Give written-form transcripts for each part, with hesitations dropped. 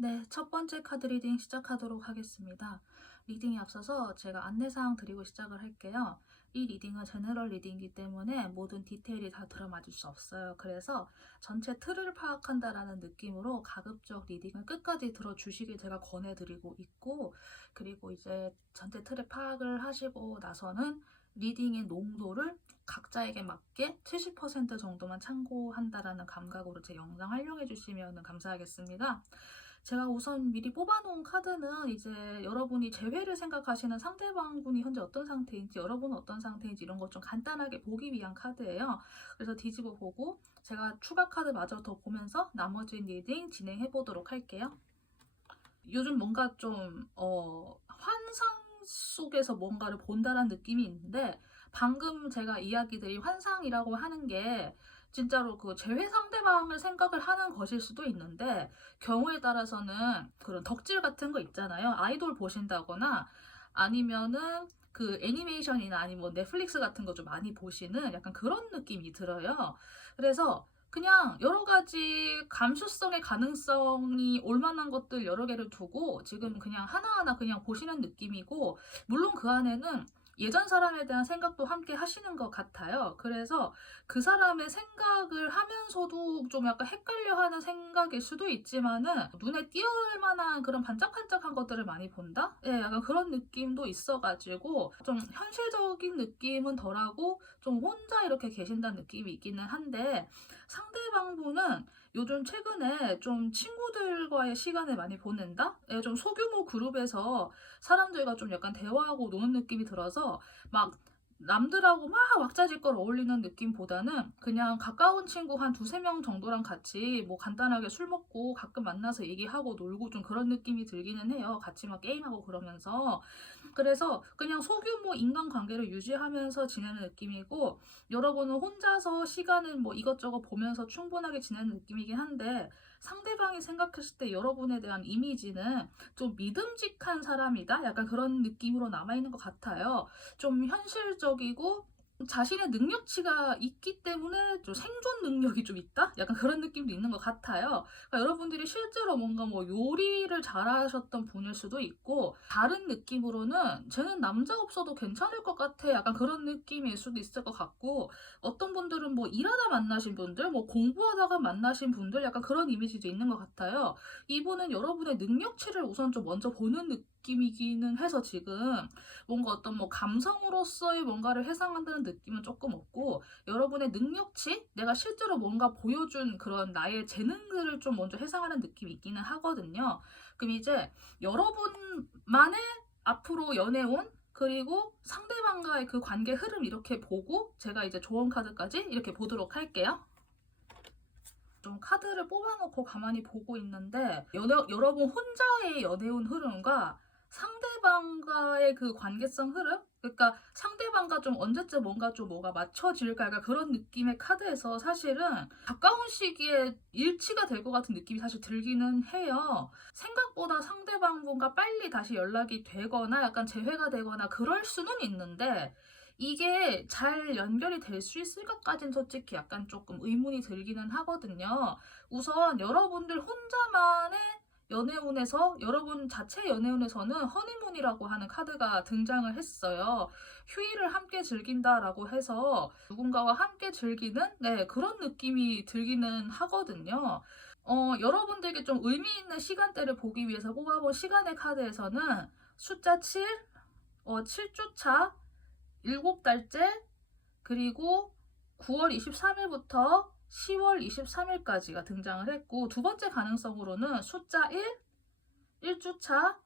네, 첫 번째 카드 리딩 시작하도록 하겠습니다. 리딩에 앞서서 제가 안내사항 드리고 시작을 할게요. 이 리딩은 제너럴 리딩이기 때문에 모든 디테일이 다 들어맞을 수 없어요. 그래서 전체 틀을 파악한다라는 느낌으로 가급적 리딩을 끝까지 들어주시길 제가 권해드리고 있고, 그리고 이제 전체 틀을 파악을 하시고 나서는 리딩의 농도를 각자에게 맞게 70% 정도만 참고한다라는 감각으로 제 영상 활용해 주시면 감사하겠습니다. 제가 우선 미리 뽑아놓은 카드는 이제 여러분이 재회를 생각하시는 상대방분이 현재 어떤 상태인지, 여러분은 어떤 상태인지 이런 것 좀 간단하게 보기 위한 카드예요. 그래서 뒤집어 보고 제가 추가 카드마저 더 보면서 나머지 리딩 진행해 보도록 할게요. 요즘 뭔가 좀 환상 속에서 뭔가를 본다라는 느낌이 있는데, 방금 제가 이야기 드린 환상이라고 하는 게 진짜로 그 재회 상대방을 생각을 하는 것일 수도 있는데, 경우에 따라서는 그런 덕질 같은 거 있잖아요. 아이돌 보신다거나 아니면은 그 애니메이션이나 아니면 뭐 넷플릭스 같은 거 좀 많이 보시는 약간 그런 느낌이 들어요. 그래서 그냥 여러 가지 감수성의 가능성이 올 만한 것들 여러 개를 두고 지금 그냥 하나하나 그냥 보시는 느낌이고, 물론 그 안에는 예전 사람에 대한 생각도 함께 하시는 것 같아요. 그래서 그 사람의 생각을 하면서도 좀 약간 헷갈려 하는 생각일 수도 있지만은 눈에 띄어올 만한 그런 반짝반짝한 것들을 많이 본다? 예, 약간 그런 느낌도 있어가지고 좀 현실적인 느낌은 덜하고 좀 혼자 이렇게 계신다는 느낌이 있기는 한데, 상대방분은 요즘 최근에 좀 친구들과의 시간을 많이 보낸다? 예, 좀 소규모 그룹에서 사람들과 좀 약간 대화하고 노는 느낌이 들어서 막 남들하고 막 왁자지껄 어울리는 느낌보다는 그냥 가까운 친구 한 두세 명 정도랑 같이 뭐 간단하게 술 먹고 가끔 만나서 얘기하고 놀고 좀 그런 느낌이 들기는 해요. 같이 막 게임하고 그러면서. 그래서 그냥 소규모 인간관계를 유지하면서 지내는 느낌이고, 여러분은 혼자서 시간을 뭐 이것저것 보면서 충분하게 지내는 느낌이긴 한데, 상대방이 생각했을 때 여러분에 대한 이미지는 좀 믿음직한 사람이다? 약간 그런 느낌으로 남아있는 것 같아요. 좀 현실적이고 자신의 능력치가 있기 때문에 좀 생존 능력이 좀 있다? 약간 그런 느낌도 있는 것 같아요. 그러니까 여러분들이 실제로 뭔가 뭐 요리를 잘하셨던 분일 수도 있고, 다른 느낌으로는 쟤는 남자 없어도 괜찮을 것 같아, 약간 그런 느낌일 수도 있을 것 같고, 어떤 분들은 뭐 일하다 만나신 분들, 뭐 공부하다가 만나신 분들, 약간 그런 이미지도 있는 것 같아요. 이분은 여러분의 능력치를 우선 좀 먼저 보는 느낌이기는 해서 지금 뭔가 어떤 뭐 감성으로서의 뭔가를 해상한다는 느낌은 조금 없고, 여러분의 능력치, 내가 실제로 뭔가 보여준 그런 나의 재능들을 좀 먼저 해상하는 느낌이 있기는 하거든요. 그럼 이제 여러분만의 앞으로 연애운, 그리고 상대방과의 그 관계 흐름 이렇게 보고 제가 이제 조언 카드까지 이렇게 보도록 할게요. 좀 카드를 뽑아놓고 가만히 보고 있는데, 여러분 혼자의 연애운 흐름과 상대방과의 그 관계성 흐름? 그러니까 상대방과 좀 언제쯤 뭔가 좀 뭐가 맞춰질까, 약간 그런 느낌의 카드에서 사실은 가까운 시기에 일치가 될 것 같은 느낌이 사실 들기는 해요. 생각보다 상대방분과 빨리 다시 연락이 되거나 약간 재회가 되거나 그럴 수는 있는데, 이게 잘 연결이 될 수 있을 것까진 솔직히 약간 조금 의문이 들기는 하거든요. 우선 여러분들 혼자만의 연애운에서, 여러분 자체 연애운에서는 허니문이라고 하는 카드가 등장을 했어요. 휴일을 함께 즐긴다라고 해서 누군가와 함께 즐기는, 네, 그런 느낌이 들기는 하거든요. 여러분들에게 좀 의미 있는 시간대를 보기 위해서 뽑아본 시간의 카드에서는 숫자 7, 7주차, 7달째, 그리고 9월 23일부터 10월 23일까지가 등장을 했고, 두 번째 가능성으로는 숫자 1, 1주차,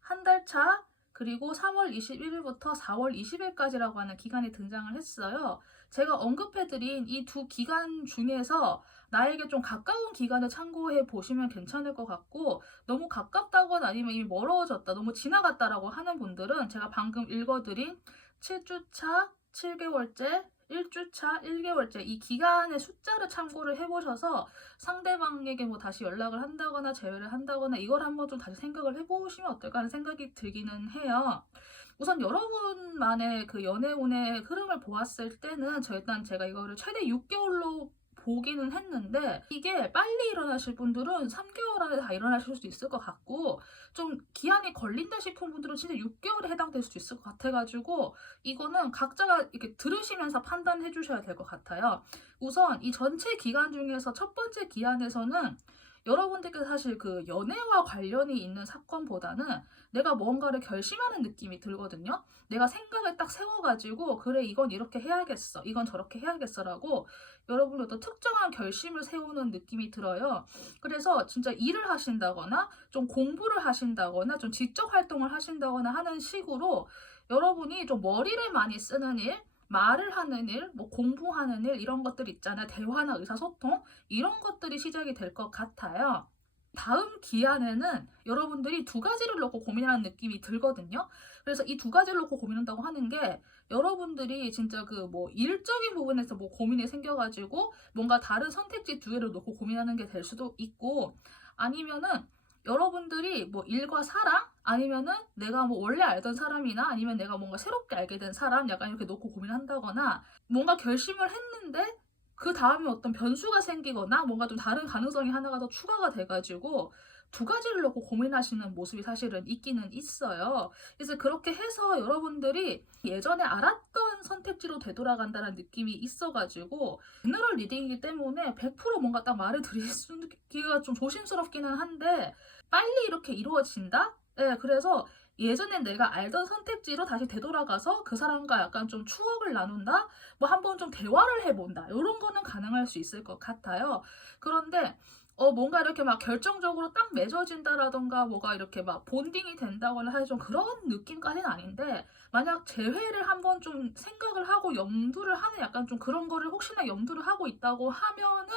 한 달 차, 그리고 3월 21일부터 4월 20일까지라고 하는 기간이 등장을 했어요. 제가 언급해드린 이 두 기간 중에서 나에게 좀 가까운 기간을 참고해 보시면 괜찮을 것 같고, 너무 가깝다거나 아니면 이미 멀어졌다, 너무 지나갔다라고 하는 분들은 제가 방금 읽어드린 7주차, 7개월째, 1주차, 1개월째 이 기간의 숫자를 참고를 해보셔서 상대방에게 뭐 다시 연락을 한다거나 재회를 한다거나 이걸 한번 좀 다시 생각을 해보시면 어떨까 하는 생각이 들기는 해요. 우선 여러분만의 그 연애운의 흐름을 보았을 때는 일단 제가 이거를 최대 6개월로 보기는 했는데 이게 빨리 일어나실 분들은 3개월 안에 다 일어나실 수도 있을 것 같고 좀 기한이 걸린다 싶은 분들은 진짜 6개월에 해당될 수도 있을 것 같아가지고 이거는 각자가 이렇게 들으시면서 판단해 주셔야 될 것 같아요. 우선 이 전체 기간 중에서 첫 번째 기한에서는 여러분들께서 사실 그 연애와 관련이 있는 사건보다는 내가 뭔가를 결심하는 느낌이 들거든요. 내가 생각을 딱 세워가지고 그래 이건 이렇게 해야겠어 이건 저렇게 해야겠어라고 여러분이 어떤 특정한 결심을 세우는 느낌이 들어요. 그래서 진짜 일을 하신다거나 좀 공부를 하신다거나 좀 지적 활동을 하신다거나 하는 식으로 여러분이 좀 머리를 많이 쓰는 일, 말을 하는 일, 뭐 공부하는 일 이런 것들 있잖아요. 대화나 의사소통 이런 것들이 시작이 될 것 같아요. 다음 기한에는 여러분들이 두 가지를 놓고 고민하는 느낌이 들거든요. 그래서 이 두 가지를 놓고 고민한다고 하는 게 여러분들이 진짜 그 뭐 일적인 부분에서 뭐 고민이 생겨가지고 뭔가 다른 선택지 두 개를 놓고 고민하는 게 될 수도 있고 아니면은 여러분들이 뭐 일과 사랑 아니면은 내가 뭐 원래 알던 사람이나 아니면 내가 뭔가 새롭게 알게 된 사람 약간 이렇게 놓고 고민한다거나 뭔가 결심을 했는데 그 다음에 어떤 변수가 생기거나 뭔가 좀 다른 가능성이 하나가 더 추가가 돼가지고 두 가지를 놓고 고민하시는 모습이 사실은 있기는 있어요. 그래서 그렇게 해서 여러분들이 예전에 알았던 선택지로 되돌아간다는 느낌이 있어가지고 제너럴 리딩이기 때문에 100% 뭔가 딱 말을 드리기가 좀 조심스럽기는 한데 빨리 이렇게 이루어진다? 네, 그래서 예전엔 내가 알던 선택지로 다시 되돌아가서 그 사람과 약간 좀 추억을 나눈다? 뭐 한번 좀 대화를 해본다. 이런 거는 가능할 수 있을 것 같아요. 그런데 뭔가 이렇게 막 결정적으로 딱 맺어진다라던가 뭐가 이렇게 막 본딩이 된다거나 사실 좀 그런 느낌까지는 아닌데 만약 재회를 한번 좀 생각을 하고 염두를 하는 약간 좀 그런 거를 혹시나 염두를 하고 있다고 하면은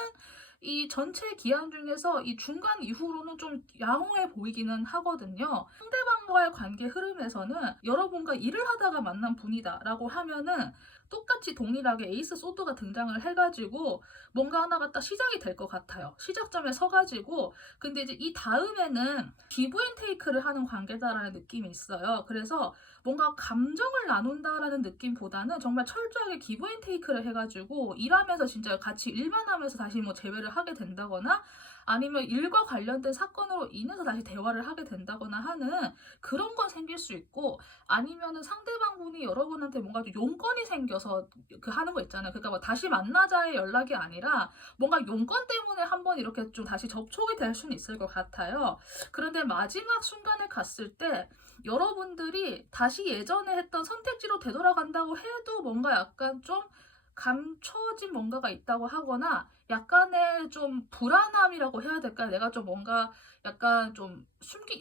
이 전체 기한 중에서 이 중간 이후로는 좀 양호해 보이기는 하거든요. 상대방과의 관계 흐름에서는 여러분과 일을 하다가 만난 분이다라고 하면은 똑같이 동일하게 에이스 소드가 등장을 해가지고 뭔가 하나가 딱 시작이 될 것 같아요. 시작점에 서가지고 근데 이제 이 다음에는 기브 앤 테이크를 하는 관계다라는 느낌이 있어요. 그래서 뭔가 감정을 나눈다라는 느낌보다는 정말 철저하게 기브 앤 테이크를 해가지고 일하면서 진짜 같이 일만 하면서 다시 뭐 재회를 하게 된다거나 아니면 일과 관련된 사건으로 인해서 다시 대화를 하게 된다거나 하는 그런 건 생길 수 있고 아니면은 상대방 분이 여러분한테 뭔가 좀 용건이 생겨서 그 하는 거 있잖아요. 그러니까 뭐 다시 만나자의 연락이 아니라 뭔가 용건 때문에 한번 이렇게 좀 다시 접촉이 될 수는 있을 것 같아요. 그런데 마지막 순간에 갔을 때 여러분들이 다시 예전에 했던 선택지로 되돌아간다고 해도 뭔가 약간 좀 감춰진 뭔가가 있다고 하거나 약간의 좀 불안함이라고 해야 될까요? 내가 좀 뭔가 약간 좀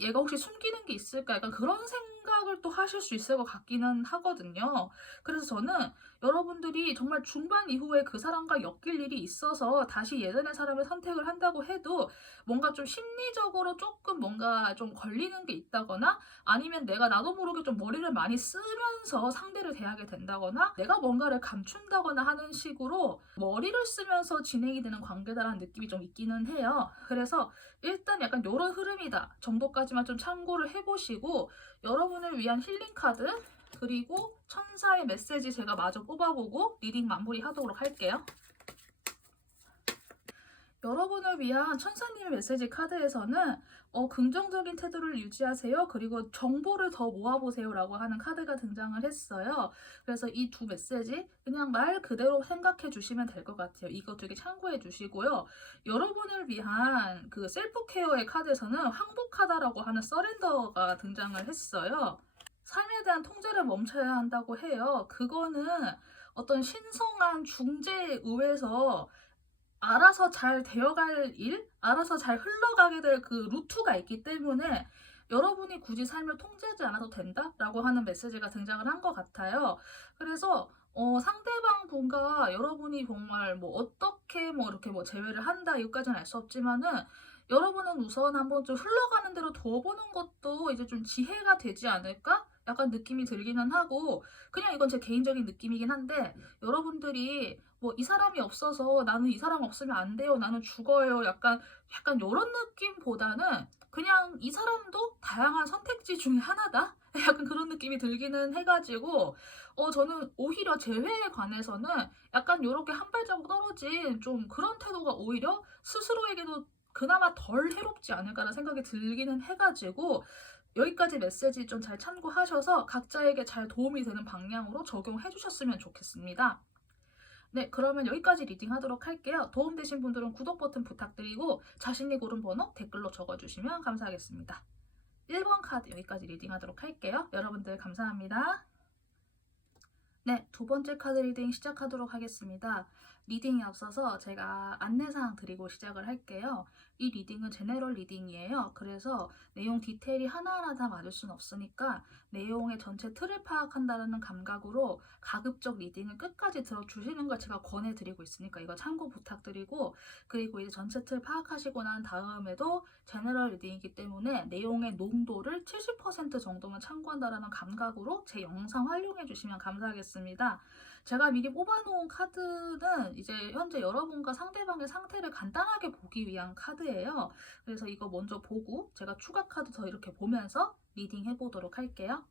얘가 혹시 숨기는 게 있을까? 약간 그런 생각을 또 하실 수 있을 것 같기는 하거든요. 그래서 저는 여러분들이 정말 중반 이후에 그 사람과 엮일 일이 있어서 다시 예전의 사람을 선택을 한다고 해도 뭔가 좀 심리적으로 조금 뭔가 좀 걸리는 게 있다거나 아니면 내가 나도 모르게 좀 머리를 많이 쓰면서 상대를 대하게 된다거나 내가 뭔가를 감춘다거나 하는 식으로 머리를 쓰면서 진행이 되는 관계다라는 느낌이 좀 있기는 해요. 그래서 일단 약간 이런 흐름이다 정도까지만 좀 참고를 해보시고 여러분을 위한 힐링 카드 그리고 천사의 메시지 제가 마저 뽑아보고 리딩 마무리 하도록 할게요. 여러분을 위한 천사님의 메시지 카드에서는 긍정적인 태도를 유지하세요. 그리고 정보를 더 모아보세요. 라고 하는 카드가 등장을 했어요. 그래서 이 두 메시지 그냥 말 그대로 생각해 주시면 될 것 같아요. 이거 되게 참고해 주시고요. 여러분을 위한 그 셀프 케어의 카드에서는 항복하다라고 하는 서렌더가 등장을 했어요. 삶에 대한 통제를 멈춰야 한다고 해요. 그거는 어떤 신성한 중재에 의해서 알아서 잘 되어갈 일, 알아서 잘 흘러가게 될 그 루트가 있기 때문에 여러분이 굳이 삶을 통제하지 않아도 된다라고 하는 메시지가 등장을 한 것 같아요. 그래서 상대방 분과 여러분이 정말 뭐 어떻게 뭐 이렇게 뭐 재회를 한다 이것까지는 알 수 없지만은 여러분은 우선 한번 좀 흘러가는 대로 둬보는 것도 이제 좀 지혜가 되지 않을까? 약간 느낌이 들기는 하고 그냥 이건 제 개인적인 느낌이긴 한데 여러분들이 뭐 이 사람이 없어서 나는 이 사람 없으면 안 돼요. 나는 죽어요. 약간 이런 느낌보다는 그냥 이 사람도 다양한 선택지 중에 하나다. 약간 그런 느낌이 들기는 해가지고 저는 오히려 재회에 관해서는 약간 요렇게 한 발자국 떨어진 좀 그런 태도가 오히려 스스로에게도 그나마 덜 해롭지 않을까라는 생각이 들기는 해가지고 여기까지 메시지 좀 잘 참고하셔서 각자에게 잘 도움이 되는 방향으로 적용해 주셨으면 좋겠습니다. 네, 그러면 여기까지 리딩하도록 할게요. 도움되신 분들은 구독 버튼 부탁드리고 자신이 고른 번호 댓글로 적어주시면 감사하겠습니다. 1번 카드 여기까지 리딩하도록 할게요. 여러분들 감사합니다. 네, 두 번째 카드 리딩 시작하도록 하겠습니다. 리딩에 앞서서 제가 안내사항 드리고 시작을 할게요. 이 리딩은 제너럴 리딩이에요. 그래서 내용 디테일이 하나하나 다 맞을 순 없으니까 내용의 전체 틀을 파악한다는 감각으로 가급적 리딩을 끝까지 들어주시는 걸 제가 권해드리고 있으니까 이거 참고 부탁드리고, 그리고 이제 전체 틀 파악하시고 난 다음에도 제너럴 리딩이기 때문에 내용의 농도를 70% 정도만 참고한다는 감각으로 제 영상 활용해 주시면 감사하겠습니다. 제가 미리 뽑아놓은 카드는 이제 현재 여러분과 상대방의 상태를 간단하게 보기 위한 카드예요. 그래서 이거 먼저 보고 제가 추가 카드 더 이렇게 보면서 리딩 해보도록 할게요.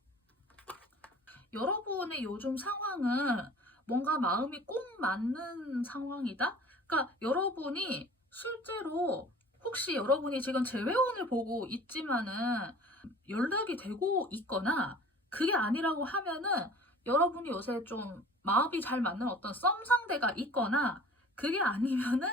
여러분의 요즘 상황은 뭔가 마음이 꼭 맞는 상황이다? 그러니까 여러분이 실제로 혹시 여러분이 지금 재회원을 보고 있지만은 연락이 되고 있거나 그게 아니라고 하면은 여러분이 요새 좀 마음이 잘 맞는 어떤 썸 상대가 있거나 그게 아니면은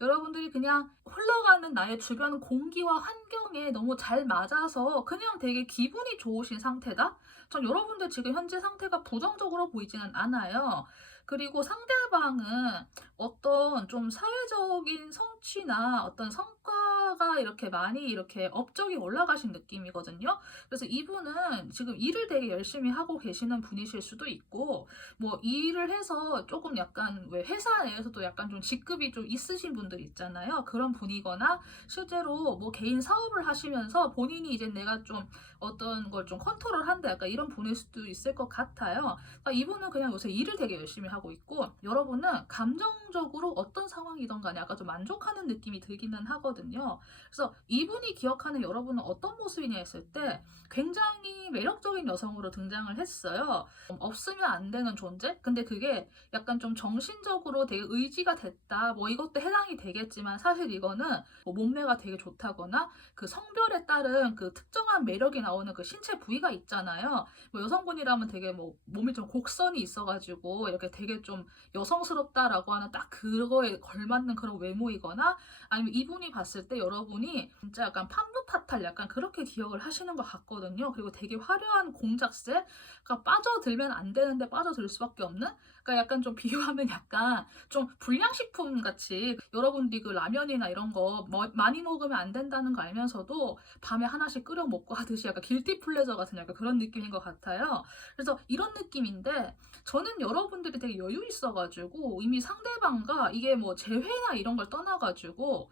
여러분들이 그냥 흘러가는 나의 주변 공기와 환경에 너무 잘 맞아서 그냥 되게 기분이 좋으신 상태다? 전 여러분들 지금 현재 상태가 부정적으로 보이지는 않아요. 그리고 상대방은 어떤 좀 사회적인 성취나 어떤 성과가 이렇게 많이 이렇게 업적이 올라가신 느낌이거든요. 그래서 이분은 지금 일을 되게 열심히 하고 계시는 분이실 수도 있고, 뭐 일을 해서 조금 약간 왜 회사 내에서도 약간 좀 직급이 좀 있으신 분들 있잖아요. 그런 분이거나 실제로 뭐 개인 사업을 하시면서 본인이 이제 내가 좀 어떤 걸 좀 컨트롤한다 약간 이런 분일 수도 있을 것 같아요. 그러니까 이분은 그냥 요새 일을 되게 열심히 하고 있고 여러분은 감정적으로 어떤 상황이든 간에 약간 좀 만족하는 느낌이 들기는 하거든요. 그래서 이분이 기억하는 여러분은 어떤 모습이냐 했을 때 굉장히 매력적인 여성으로 등장을 했어요. 없으면 안 되는 존재? 근데 그게 약간 좀 정신적으로 되게 의지가 됐다. 뭐 이것도 해당이 되겠지만 사실 이거는 뭐 몸매가 되게 좋다거나 그 성별에 따른 그 특정한 매력이 나오는 그 신체 부위가 있잖아요. 뭐 여성분이라면 되게 뭐 몸이 좀 곡선이 있어가지고 이렇게 되게 좀 여성스럽다라고 하는 딱 그거에 걸맞는 그런 외모이거나 아니면 이분이 봤을 때 여러분이 진짜 약간 판무파탈 약간 그렇게 기억을 하시는 것 같거든요. 그리고 되게 화려한 공작새, 그러니까 빠져들면 안 되는데 빠져들 수밖에 없는, 그러니까 약간 좀 비유하면 약간 좀 불량식품 같이 여러분들이 그 라면이나 이런 거 많이 먹으면 안 된다는 거 알면서도 밤에 하나씩 끓여 먹고 하듯이 약간 길티 플레저 같은 약간 그런 느낌인 것 같아요. 그래서 이런 느낌인데 저는 여러분들이 되게 여유 있어가지고 이미 상대방과 이게 뭐 재회나 이런 걸 떠나가지고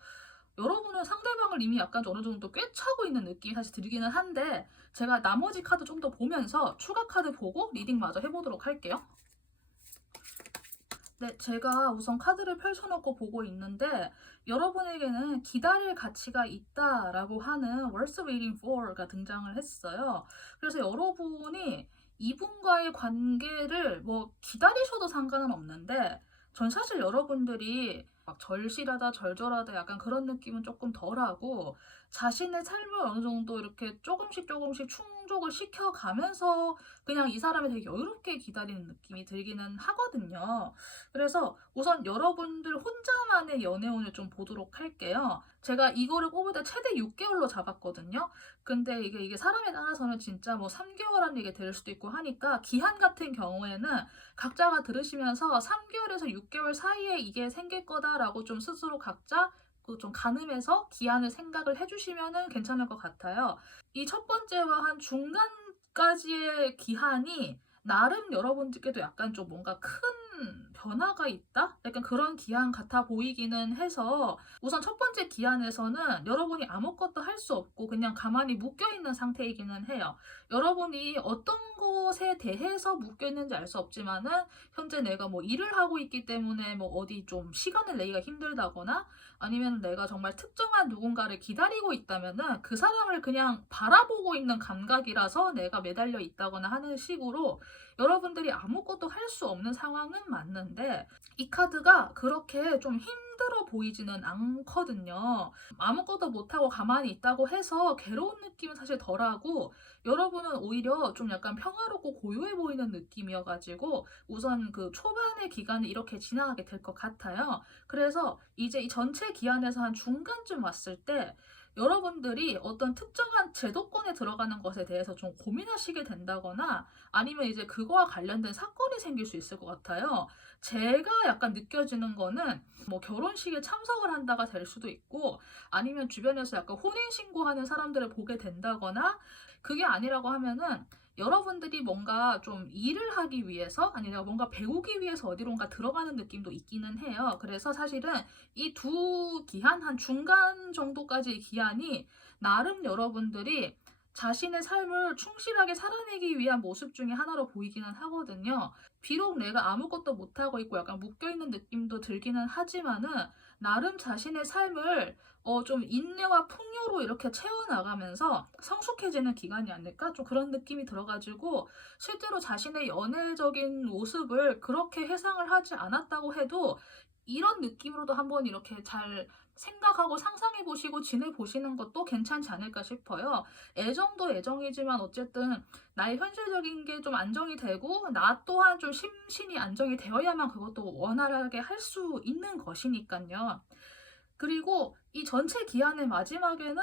여러분은 상대방을 이미 약간 어느 정도 꿰차고 있는 느낌이 사실 들기는 한데 제가 나머지 카드 좀 더 보면서 추가 카드 보고 리딩 마저 해보도록 할게요. 네, 제가 우선 카드를 펼쳐놓고 보고 있는데 여러분에게는 기다릴 가치가 있다라고 하는 worth waiting for가 등장을 했어요. 그래서 여러분이 이분과의 관계를 뭐 기다리셔도 상관은 없는데 전 사실 여러분들이 막 절실하다 절절하다 약간 그런 느낌은 조금 덜하고 자신의 삶을 어느 정도 이렇게 조금씩 조금씩 충족을 시켜가면서 그냥 이 사람이 되게 여유롭게 기다리는 느낌이 들기는 하거든요. 그래서 우선 여러분들 혼자만의 연애운을 좀 보도록 할게요. 제가 이거를 뽑을 때 최대 6개월로 잡았거든요. 근데 이게 사람에 따라서는 진짜 뭐 3개월한 얘기 될 수도 있고 하니까 기한 같은 경우에는 각자가 들으시면서 3개월에서 6개월 사이에 이게 생길 거다라고 좀 스스로 각자 그 좀 가늠해서 기한을 생각을 해주시면 괜찮을 것 같아요. 이 첫 번째와 한 중간까지의 기한이 나름 여러분들께도 약간 좀 뭔가 큰 변화가 있다? 약간 그런 기한 같아 보이기는 해서 우선 첫 번째 기한에서는 여러분이 아무것도 할 수 없고 그냥 가만히 묶여있는 상태이기는 해요. 여러분이 어떤 것에 대해서 묶여있는지 알 수 없지만은 현재 내가 뭐 일을 하고 있기 때문에 뭐 어디 좀 시간을 내기가 힘들다거나 아니면 내가 정말 특정한 누군가를 기다리고 있다면은 그 사람을 그냥 바라보고 있는 감각이라서 내가 매달려 있다거나 하는 식으로 여러분들이 아무것도 할 수 없는 상황은 맞는데 이 카드가 그렇게 좀 힘들어 보이지는 않거든요. 아무것도 못하고 가만히 있다고 해서 괴로운 느낌은 사실 덜하고 여러분은 오히려 좀 약간 평화롭고 고요해 보이는 느낌이어가지고 우선 그 초반의 기간을 이렇게 지나가게 될 것 같아요. 그래서 이제 이 전체 기한에서 한 중간쯤 왔을 때 여러분들이 어떤 특정한 제도권에 들어가는 것에 대해서 좀 고민하시게 된다거나 아니면 이제 그거와 관련된 사건이 생길 수 있을 것 같아요. 제가 약간 느껴지는 거는 뭐 결혼식에 참석을 한다가 될 수도 있고 아니면 주변에서 약간 혼인신고하는 사람들을 보게 된다거나 그게 아니라고 하면은 여러분들이 뭔가 좀 일을 하기 위해서 아니면 뭔가 배우기 위해서 어디론가 들어가는 느낌도 있기는 해요. 그래서 사실은 이 두 기한, 한 중간 정도까지의 기한이 나름 여러분들이 자신의 삶을 충실하게 살아내기 위한 모습 중에 하나로 보이기는 하거든요. 비록 내가 아무것도 못하고 있고 약간 묶여있는 느낌도 들기는 하지만은 나름 자신의 삶을 좀 인내와 풍요로 이렇게 채워나가면서 성숙해지는 기간이 아닐까? 좀 그런 느낌이 들어가지고 실제로 자신의 연애적인 모습을 그렇게 회상을 하지 않았다고 해도 이런 느낌으로도 한번 이렇게 잘 생각하고 상상해 보시고 지내 보시는 것도 괜찮지 않을까 싶어요. 애정도 애정이지만 어쨌든 나의 현실적인 게 좀 안정이 되고 나 또한 좀 심신이 안정이 되어야만 그것도 원활하게 할 수 있는 것이니까요. 그리고 이 전체 기한의 마지막에는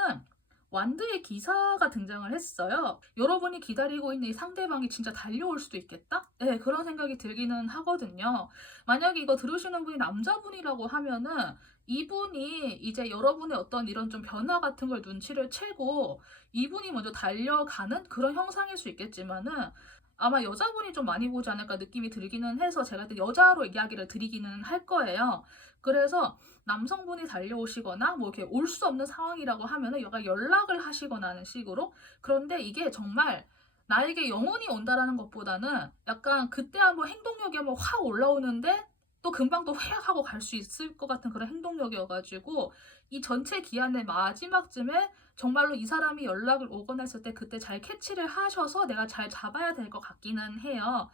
완드의 기사가 등장을 했어요. 여러분이 기다리고 있는 이 상대방이 진짜 달려올 수도 있겠다? 네, 그런 생각이 들기는 하거든요. 만약에 이거 들으시는 분이 남자분이라고 하면은 이분이 이제 여러분의 어떤 이런 좀 변화 같은 걸 눈치를 채고 이분이 먼저 달려가는 그런 형상일 수 있겠지만은 아마 여자분이 좀 많이 보지 않을까 느낌이 들기는 해서 제가 또 여자로 이야기를 드리기는 할 거예요. 그래서 남성분이 달려오시거나 뭐 이렇게 올 수 없는 상황이라고 하면은 여가 연락을 하시거나 하는 식으로 그런데 이게 정말 나에게 영혼이 온다라는 것보다는 약간 그때 한번 행동력이 한번 확 올라오는데 또 금방 또 회약하고 갈 수 있을 것 같은 그런 행동력이어가지고 이 전체 기한의 마지막쯤에 정말로 이 사람이 연락을 오거나 했을 때 그때 잘 캐치를 하셔서 내가 잘 잡아야 될 것 같기는 해요.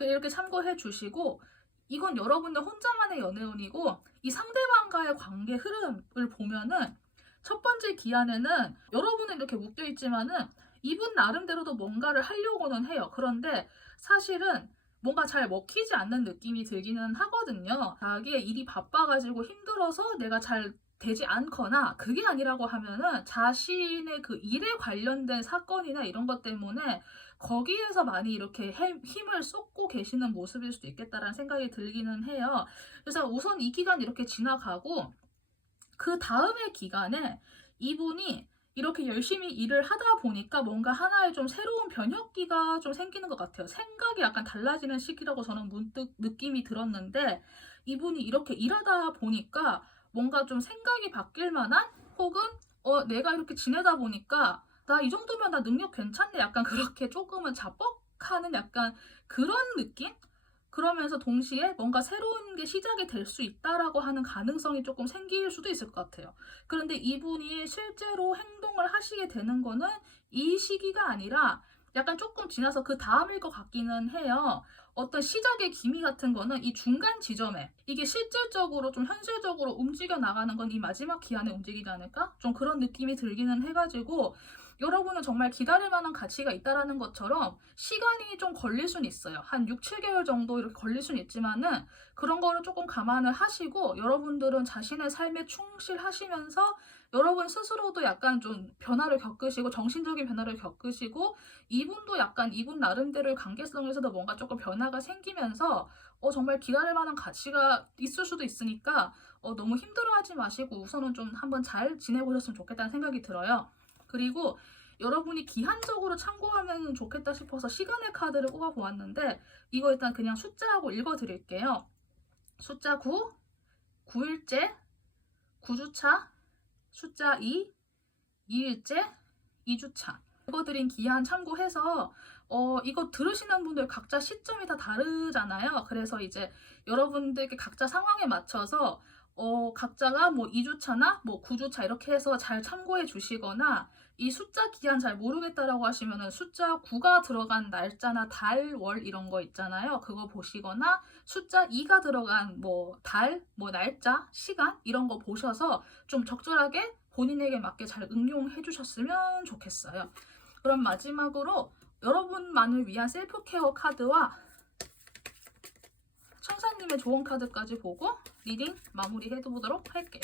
이렇게 참고해 주시고 이건 여러분들 혼자만의 연애운이고 이 상대방과의 관계 흐름을 보면은 첫 번째 기한에는 여러분은 이렇게 묶여 있지만은 이분 나름대로도 뭔가를 하려고는 해요. 그런데 사실은 뭔가 잘 먹히지 않는 느낌이 들기는 하거든요. 자기의 일이 바빠가지고 힘들어서 내가 잘 되지 않거나 그게 아니라고 하면은 자신의 그 일에 관련된 사건이나 이런 것 때문에 거기에서 많이 이렇게 힘을 쏟고 계시는 모습일 수도 있겠다라는 생각이 들기는 해요. 그래서 우선 이 기간 이렇게 지나가고 그 다음의 기간에 이분이 이렇게 열심히 일을 하다 보니까 뭔가 하나의 좀 새로운 변혁기가 좀 생기는 것 같아요. 생각이 약간 달라지는 시기라고 저는 문득 느낌이 들었는데 이분이 이렇게 일하다 보니까 뭔가 좀 생각이 바뀔 만한 혹은 내가 이렇게 지내다 보니까 나 이 정도면 나 능력 괜찮네. 약간 그렇게 조금은 자뻑하는 약간 그런 느낌? 그러면서 동시에 뭔가 새로운 게 시작이 될 수 있다라고 하는 가능성이 조금 생길 수도 있을 것 같아요. 그런데 이분이 실제로 행동을 하시게 되는 거는 이 시기가 아니라 약간 조금 지나서 그 다음일 것 같기는 해요. 어떤 시작의 기미 같은 거는 이 중간 지점에 이게 실질적으로 좀 현실적으로 움직여 나가는 건 이 마지막 기한에 움직이지 않을까? 좀 그런 느낌이 들기는 해가지고 여러분은 정말 기다릴 만한 가치가 있다라는 것처럼 시간이 좀 걸릴 수는 있어요. 한 6, 7개월 정도 이렇게 걸릴 수는 있지만은 그런 거를 조금 감안을 하시고 여러분들은 자신의 삶에 충실하시면서 여러분 스스로도 약간 좀 변화를 겪으시고 정신적인 변화를 겪으시고 이분도 약간 이분 나름대로의 관계성에서도 뭔가 조금 변화가 생기면서 정말 기다릴 만한 가치가 있을 수도 있으니까 너무 힘들어하지 마시고 우선은 좀 한번 잘 지내보셨으면 좋겠다는 생각이 들어요. 그리고 여러분이 기한적으로 참고하면 좋겠다 싶어서 시간의 카드를 꼽아 보았는데 이거 일단 그냥 숫자하고 읽어 드릴게요. 숫자 9, 9일째, 9주차, 숫자 2, 2일째, 2주차. 읽어드린 기한 참고해서 이거 들으시는 분들 각자 시점이 다 다르잖아요. 그래서 이제 여러분들께 각자 상황에 맞춰서 각자가 뭐 2주차나 뭐 9주차 이렇게 해서 잘 참고해 주시거나, 이 숫자 기한 잘 모르겠다라고 하시면은 숫자 9가 들어간 날짜나 달, 월 이런 거 있잖아요. 그거 보시거나 숫자 2가 들어간 뭐 달, 뭐 날짜, 시간 이런 거 보셔서 좀 적절하게 본인에게 맞게 잘 응용해 주셨으면 좋겠어요. 그럼 마지막으로 여러분만을 위한 셀프 케어 카드와 천사님의 조언 카드까지 보고 리딩 마무리해 보도록 할게요.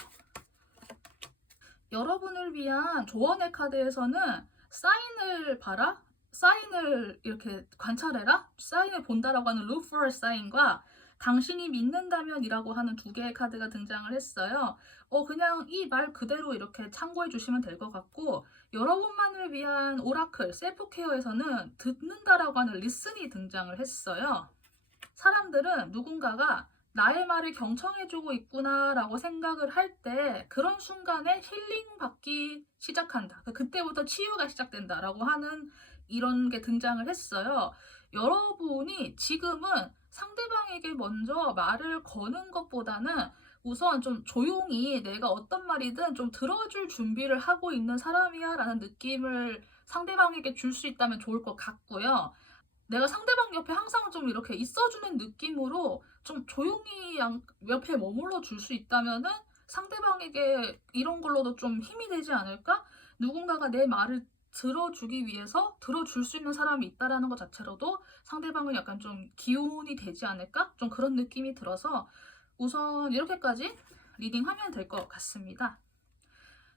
여러분을 위한 조언의 카드에서는 사인을 봐라, 사인을 이렇게 관찰해라, 사인을 본다라고 하는 look for sign과 당신이 믿는다면 이라고 하는 두 개의 카드가 등장을 했어요. 그냥 이 말 그대로 이렇게 참고해 주시면 될 것 같고, 여러분만을 위한 오라클 셀프 케어에서는 듣는다라고 하는 리슨이 등장을 했어요. 사람들은 누군가가 나의 말을 경청해주고 있구나 라고 생각을 할 때 그런 순간에 힐링 받기 시작한다. 그때부터 치유가 시작된다 라고 하는 이런 게 등장을 했어요. 여러분이 지금은 상대방에게 먼저 말을 거는 것보다는 우선 좀 조용히 내가 어떤 말이든 좀 들어줄 준비를 하고 있는 사람이야 라는 느낌을 상대방에게 줄 수 있다면 좋을 것 같고요. 내가 상대방 옆에 항상 좀 이렇게 있어주는 느낌으로 좀 조용히 옆에 머물러 줄 수 있다면은 상대방에게 이런 걸로도 좀 힘이 되지 않을까? 누군가가 내 말을 들어주기 위해서 들어줄 수 있는 사람이 있다라는 것 자체로도 상대방은 약간 좀 기운이 되지 않을까? 좀 그런 느낌이 들어서 우선 이렇게까지 리딩하면 될 것 같습니다.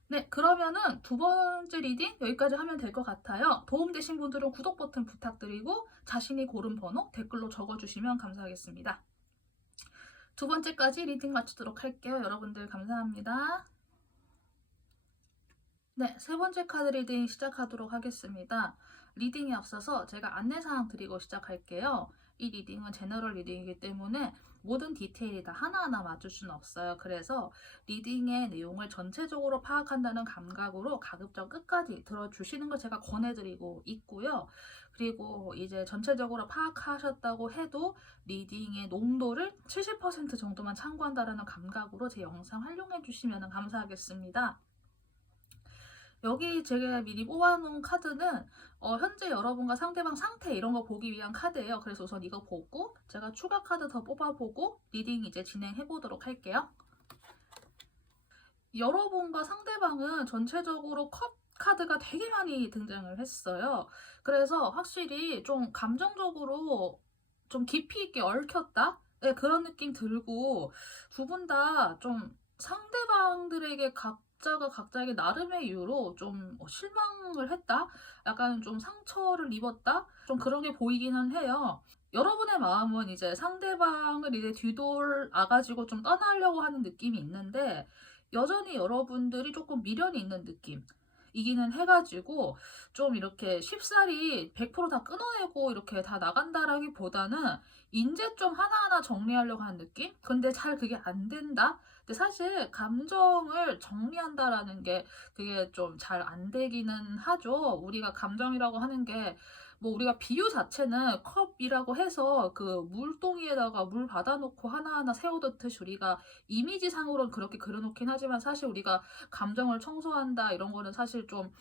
네, 그러면은 두 번째 리딩 여기까지 하면 될 것 같아요. 도움되신 분들은 구독 버튼 부탁드리고 자신이 고른 번호 댓글로 적어주시면 감사하겠습니다. 두 번째까지 리딩 마치도록 할게요. 여러분들 감사합니다. 네, 세 번째 카드 리딩 시작하도록 하겠습니다. 리딩에 앞서서 제가 안내사항 드리고 시작할게요. 이 리딩은 제너럴 리딩이기 때문에 모든 디테일이 다 하나하나 맞을 수는 없어요. 그래서 리딩의 내용을 전체적으로 파악한다는 감각으로 가급적 끝까지 들어주시는 걸 제가 권해드리고 있고요. 그리고 이제 전체적으로 파악하셨다고 해도 리딩의 농도를 70% 정도만 참고한다는 감각으로 제 영상 활용해 주시면 감사하겠습니다. 여기 제가 미리 뽑아놓은 카드는 현재 여러분과 상대방 상태 이런 거 보기 위한 카드예요. 그래서 우선 이거 보고 제가 추가 카드 더 뽑아보고 리딩 이제 진행해 보도록 할게요. 여러분과 상대방은 전체적으로 컵 카드가 되게 많이 등장을 했어요. 그래서 확실히 좀 감정적으로 좀 깊이 있게 얽혔다? 네, 그런 느낌 들고 두 분 다 좀 상대방들에게 각자가 각자에게 나름의 이유로 좀 실망을 했다? 약간 좀 상처를 입었다? 좀 그런 게 보이기는 해요. 여러분의 마음은 이제 상대방을 이제 뒤돌아가지고 좀 떠나려고 하는 느낌이 있는데 여전히 여러분들이 조금 미련이 있는 느낌이기는 해가지고 좀 이렇게 쉽사리 100%다 끊어내고 이렇게 다 나간다라기보다는 이제 좀 하나하나 정리하려고 하는 느낌? 근데 잘 그게 안 된다? 근데 사실 감정을 정리한다라는 게 그게 좀 잘 안 되기는 하죠. 우리가 감정이라고 하는 게 뭐 우리가 비유 자체는 컵이라고 해서 그 물동이에다가 물 받아놓고 하나하나 세워뒀듯이 우리가 이미지상으로는 그렇게 그려놓긴 하지만 사실 우리가 감정을 청소한다 이런 거는 사실 좀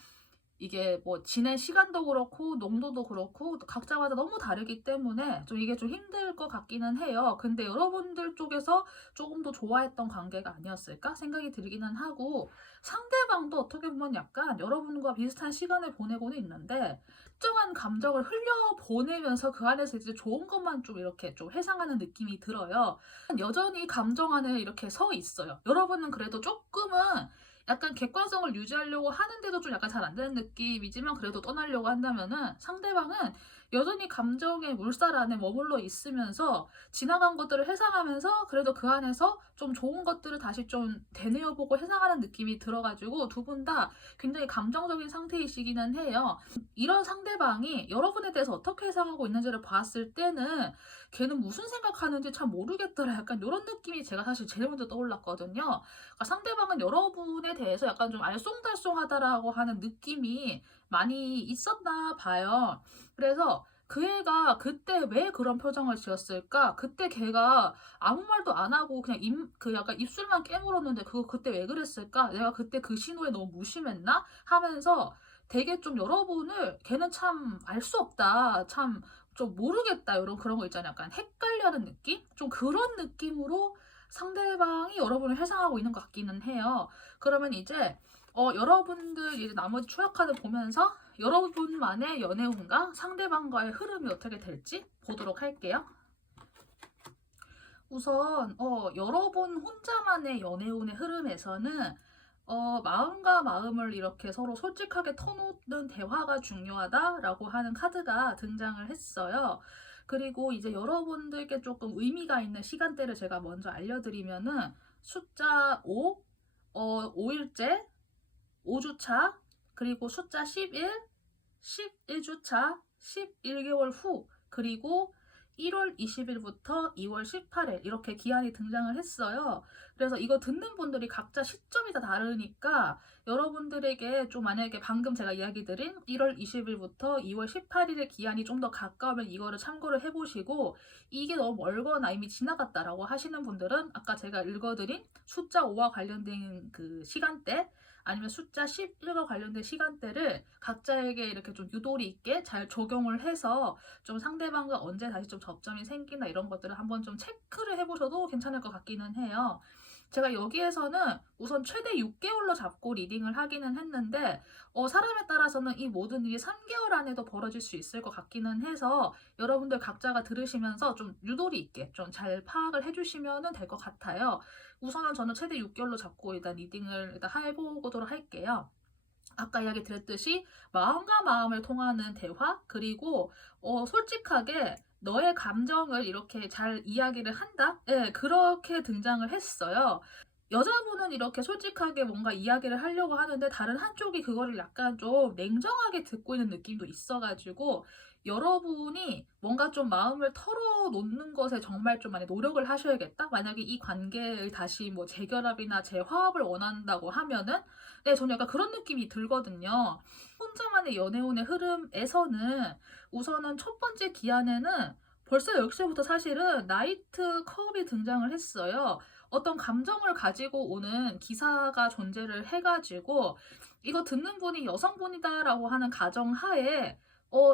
이게 뭐 지낸 시간도 그렇고 농도도 그렇고 각자마다 너무 다르기 때문에 좀 이게 좀 힘들 것 같기는 해요. 근데 여러분들 쪽에서 조금 더 좋아했던 관계가 아니었을까 생각이 들기는 하고 상대방도 어떻게 보면 약간 여러분과 비슷한 시간을 보내고는 있는데 특정한 감정을 흘려보내면서 그 안에서 이제 좋은 것만 좀 이렇게 좀 회상하는 느낌이 들어요. 여전히 감정 안에 이렇게 서 있어요. 여러분은 그래도 조금은 약간 객관성을 유지하려고 하는데도 좀 약간 잘 안 되는 느낌이지만 그래도 떠나려고 한다면은 상대방은 여전히 감정의 물살 안에 머물러 있으면서 지나간 것들을 회상하면서 그래도 그 안에서 좀 좋은 것들을 다시 좀 되뇌어보고 회상하는 느낌이 들어가지고 두 분 다 굉장히 감정적인 상태이시기는 해요. 이런 상대방이 여러분에 대해서 어떻게 회상하고 있는지를 봤을 때는 걔는 무슨 생각하는지 참 모르겠더라. 약간 이런 느낌이 제가 사실 제일 먼저 떠올랐거든요. 그러니까 상대방은 여러분에 대해서 약간 좀 알쏭달쏭하다라고 하는 느낌이 많이 있었나 봐요. 그래서 그 애가 그때 왜 그런 표정을 지었을까? 그때 걔가 아무 말도 안 하고 그냥 그 약간 입술만 깨물었는데 그거 그때 왜 그랬을까? 내가 그때 그 신호에 너무 무심했나? 하면서 되게 좀 여러분을 걔는 참 알 수 없다. 참 좀 모르겠다. 이런 그런 거 있잖아요. 약간 헷갈려하는 느낌? 좀 그런 느낌으로 상대방이 여러분을 회상하고 있는 것 같기는 해요. 그러면 이제 여러분들 이제 나머지 추억카드 보면서 여러분만의 연애운과 상대방과의 흐름이 어떻게 될지 보도록 할게요. 우선 여러분 혼자만의 연애운의 흐름에서는 마음과 마음을 이렇게 서로 솔직하게 터놓는 대화가 중요하다라고 하는 카드가 등장을 했어요. 그리고 이제 여러분들께 조금 의미가 있는 시간대를 제가 먼저 알려드리면은 숫자 5, 5일째, 5주차, 그리고 숫자 11, 11주차, 11개월 후, 그리고 1월 20일부터 2월 18일 이렇게 기한이 등장을 했어요. 그래서 이거 듣는 분들이 각자 시점이 다 다르니까 여러분들에게 좀 만약에 방금 제가 이야기 드린 1월 20일부터 2월 18일의 기한이 좀 더 가까우면 이거를 참고를 해보시고 이게 너무 멀거나 이미 지나갔다라고 하시는 분들은 아까 제가 읽어드린 숫자 5와 관련된 그 시간대 아니면 숫자 11과 관련된 시간대를 각자에게 이렇게 좀 유도리 있게 잘 적용을 해서 좀 상대방과 언제 다시 좀 접점이 생기나 이런 것들을 한번 좀 체크를 해보셔도 괜찮을 것 같기는 해요. 제가 여기에서는 우선 최대 6개월로 잡고 리딩을 하기는 했는데 사람에 따라서는 이 모든 일이 3개월 안에도 벌어질 수 있을 것 같기는 해서 여러분들 각자가 들으시면서 좀 유도리 있게 좀 잘 파악을 해주시면 될 것 같아요. 우선은 저는 최대 6개월로 잡고 일단 리딩을 일단 해보도록 할게요. 아까 이야기 드렸듯이 마음과 마음을 통하는 대화 그리고 솔직하게 너의 감정을 이렇게 잘 이야기를 한다? 네, 그렇게 등장을 했어요. 여자분은 이렇게 솔직하게 뭔가 이야기를 하려고 하는데 다른 한쪽이 그거를 약간 좀 냉정하게 듣고 있는 느낌도 있어가지고 여러분이 뭔가 좀 마음을 털어놓는 것에 정말 좀 많이 노력을 하셔야겠다. 만약에 이 관계를 다시 뭐 재결합이나 재화합을 원한다고 하면은 네, 저는 약간 그런 느낌이 들거든요. 혼자만의 연애운의 흐름에서는 우선은 첫 번째 기한에는 벌써 여기서부터 사실은 나이트 컵이 등장을 했어요. 어떤 감정을 가지고 오는 기사가 존재를 해가지고 이거 듣는 분이 여성분이다라고 하는 가정하에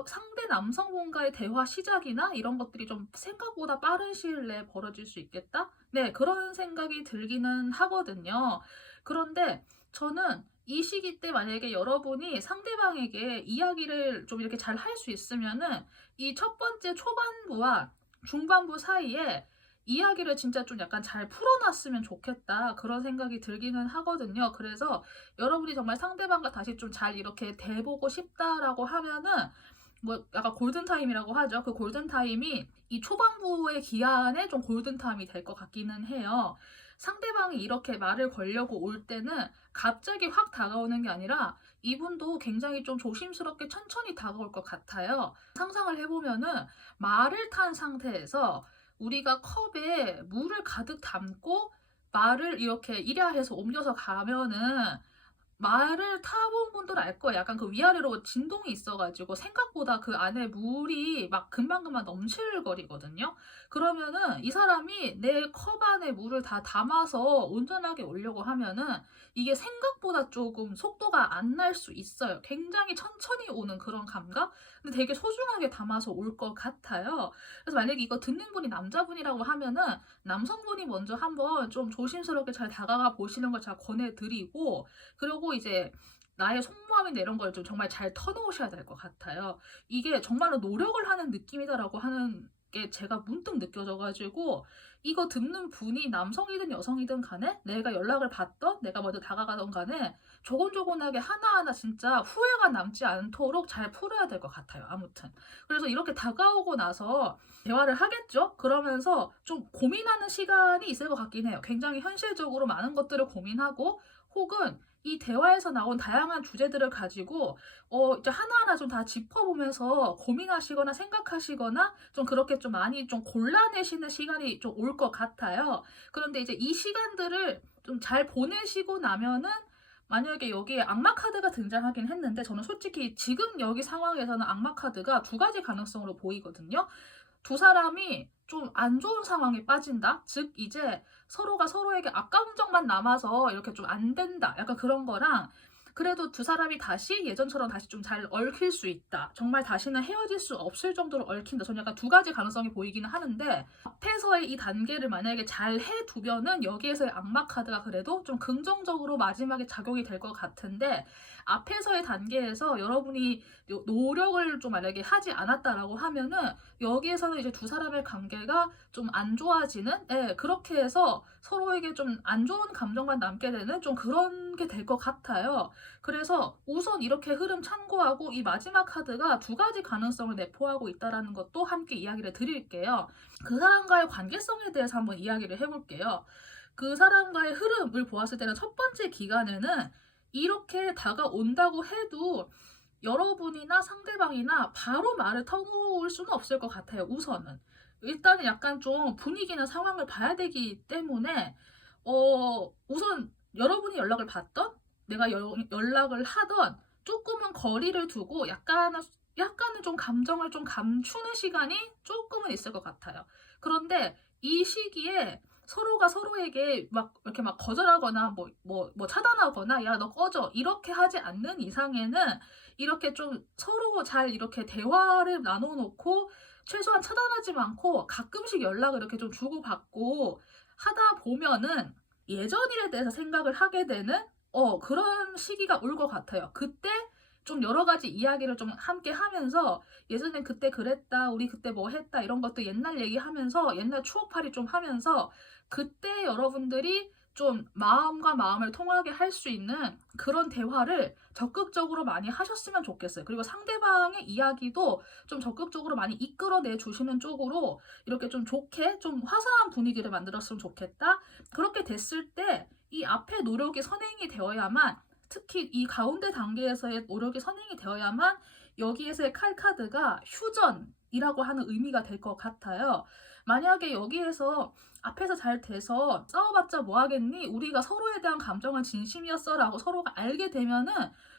상대 남성분과의 대화 시작이나 이런 것들이 좀 생각보다 빠른 시일 내에 벌어질 수 있겠다? 네, 그런 생각이 들기는 하거든요. 그런데 저는 이 시기 때 만약에 여러분이 상대방에게 이야기를 좀 이렇게 잘 할 수 있으면은 이 첫 번째 초반부와 중반부 사이에 이야기를 진짜 좀 약간 잘 풀어놨으면 좋겠다. 그런 생각이 들기는 하거든요. 그래서 여러분이 정말 상대방과 다시 좀 잘 이렇게 대보고 싶다라고 하면은 뭐 약간 골든타임이라고 하죠. 그 골든타임이 이 초반부의 기한에 좀 골든타임이 될 것 같기는 해요. 상대방이 이렇게 말을 걸려고 올 때는 갑자기 확 다가오는 게 아니라 이분도 굉장히 좀 조심스럽게 천천히 다가올 것 같아요. 상상을 해보면은 말을 탄 상태에서 우리가 컵에 물을 가득 담고 말을 이렇게 일야해서 옮겨서 가면은 말을 타본 분들 알 거예요. 약간 그 위아래로 진동이 있어가지고 생각보다 그 안에 물이 막 금방금방 넘실거리거든요. 그러면은 이 사람이 내 컵 안에 물을 다 담아서 온전하게 오려고 하면은 이게 생각보다 조금 속도가 안 날 수 있어요. 굉장히 천천히 오는 그런 감각? 근데 되게 소중하게 담아서 올 것 같아요. 그래서 만약에 이거 듣는 분이 남자분이라고 하면은 남성분이 먼저 한번 좀 조심스럽게 잘 다가가 보시는 걸 제가 권해드리고 그리고 이제 나의 속마음이나 이런 걸 좀 정말 잘 터놓으셔야 될 것 같아요. 이게 정말로 노력을 하는 느낌이다라고 하는 게 제가 문득 느껴져가지고 이거 듣는 분이 남성이든 여성이든 간에 내가 연락을 받던 내가 먼저 다가가던 간에 조곤조곤하게 하나하나 진짜 후회가 남지 않도록 잘 풀어야 될 것 같아요. 아무튼 그래서 이렇게 다가오고 나서 대화를 하겠죠? 그러면서 좀 고민하는 시간이 있을 것 같긴 해요. 굉장히 현실적으로 많은 것들을 고민하고 혹은 이 대화에서 나온 다양한 주제들을 가지고 이제 하나하나 좀 다 짚어보면서 고민하시거나 생각하시거나 좀 그렇게 좀 많이 좀 골라내시는 시간이 좀 올 것 같아요. 그런데 이제 이 시간들을 좀 잘 보내시고 나면은 만약에 여기에 악마 카드가 등장하긴 했는데 저는 솔직히 지금 여기 상황에서는 악마 카드가 두 가지 가능성으로 보이거든요. 두 사람이 좀 안 좋은 상황에 빠진다? 즉, 이제 서로가 서로에게 악감정만 남아서 이렇게 좀 안 된다. 약간 그런 거랑 그래도 두 사람이 다시 예전처럼 다시 좀 잘 얽힐 수 있다. 정말 다시는 헤어질 수 없을 정도로 얽힌다. 저는 약간 두 가지 가능성이 보이기는 하는데 앞에서의 이 단계를 만약에 잘 해두면은 여기에서의 악마 카드가 그래도 좀 긍정적으로 마지막에 작용이 될 것 같은데 앞에서의 단계에서 여러분이 노력을 좀 만약에 하지 않았다라고 하면은 여기에서는 이제 두 사람의 관계가 좀 안 좋아지는 그렇게 해서 서로에게 좀 안 좋은 감정만 남게 되는 좀 그런 게 될 것 같아요. 그래서 우선 이렇게 흐름 참고하고 이 마지막 카드가 두 가지 가능성을 내포하고 있다는 것도 함께 이야기를 드릴게요. 그 사람과의 관계성에 대해서 한번 이야기를 해볼게요. 그 사람과의 흐름을 보았을 때는 첫 번째 기간에는 이렇게 다가온다고 해도 여러분이나 상대방이나 바로 말을 터놓을 수는 없을 것 같아요. 우선은. 일단은 약간 좀 분위기나 상황을 봐야 되기 때문에 우선 여러분이 연락을 받던 내가 연락을 하던 조금은 거리를 두고 약간은 좀 감정을 좀 감추는 시간이 조금은 있을 것 같아요. 그런데 이 시기에 서로가 서로에게 막 이렇게 막 거절하거나 뭐 차단하거나 야 너 꺼져 이렇게 하지 않는 이상에는 이렇게 좀 서로 잘 이렇게 대화를 나눠놓고 최소한 차단하지 않고 가끔씩 연락을 이렇게 좀 주고받고 하다 보면은 예전 일에 대해서 생각을 하게 되는 그런 시기가 올 것 같아요. 그때 좀 여러 가지 이야기를 좀 함께 하면서 예전엔 그때 그랬다, 우리 그때 뭐 했다 이런 것도 옛날 얘기하면서 옛날 추억팔이 좀 하면서 그때 여러분들이 좀 마음과 마음을 통하게 할 수 있는 그런 대화를 적극적으로 많이 하셨으면 좋겠어요. 그리고 상대방의 이야기도 좀 적극적으로 많이 이끌어내 주시는 쪽으로 이렇게 좀 좋게 좀 화사한 분위기를 만들었으면 좋겠다. 그렇게 됐을 때 이 앞에 노력이 선행이 되어야만 특히 이 가운데 단계에서의 노력이 선행이 되어야만 여기에서의 칼카드가 휴전이라고 하는 의미가 될 것 같아요. 만약에 여기에서 앞에서 잘 돼서 싸워봤자 뭐하겠니? 우리가 서로에 대한 감정은 진심이었어 라고 서로가 알게 되면은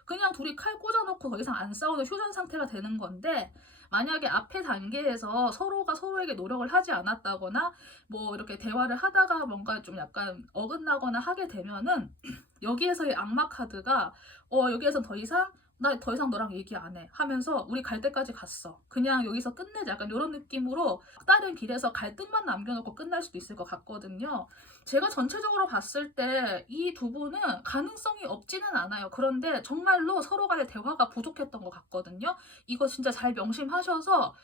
그냥 둘이 칼 꽂아놓고 더 이상 안 싸우는 휴전 상태가 되는 건데 만약에 앞에 단계에서 서로가 서로에게 노력을 하지 않았다거나 뭐 이렇게 대화를 하다가 뭔가 좀 약간 어긋나거나 하게 되면은 여기에서의 악마 카드가 여기에서 나 더 이상 너랑 얘기 안 해 하면서 우리 갈 때까지 갔어. 그냥 여기서 끝내자. 약간 이런 느낌으로 다른 길에서 갈등만 남겨놓고 끝날 수도 있을 것 같거든요. 제가 전체적으로 봤을 때 이 두 분은 가능성이 없지는 않아요. 그런데 정말로 서로 간의 대화가 부족했던 것 같거든요. 이거 진짜 잘 명심하셔서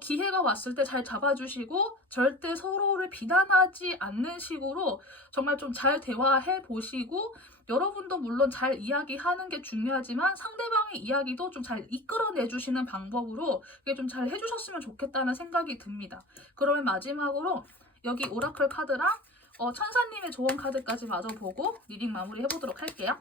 기회가 왔을 때 잘 잡아주시고 절대 서로를 비난하지 않는 식으로 정말 좀 잘 대화해 보시고 여러분도 물론 잘 이야기하는 게 중요하지만 상대방의 이야기도 좀 잘 이끌어내 주시는 방법으로 이게 좀 잘 해주셨으면 좋겠다는 생각이 듭니다. 그러면 마지막으로 여기 오라클 카드랑 천사님의 조언 카드까지 마저 보고 리딩 마무리 해보도록 할게요.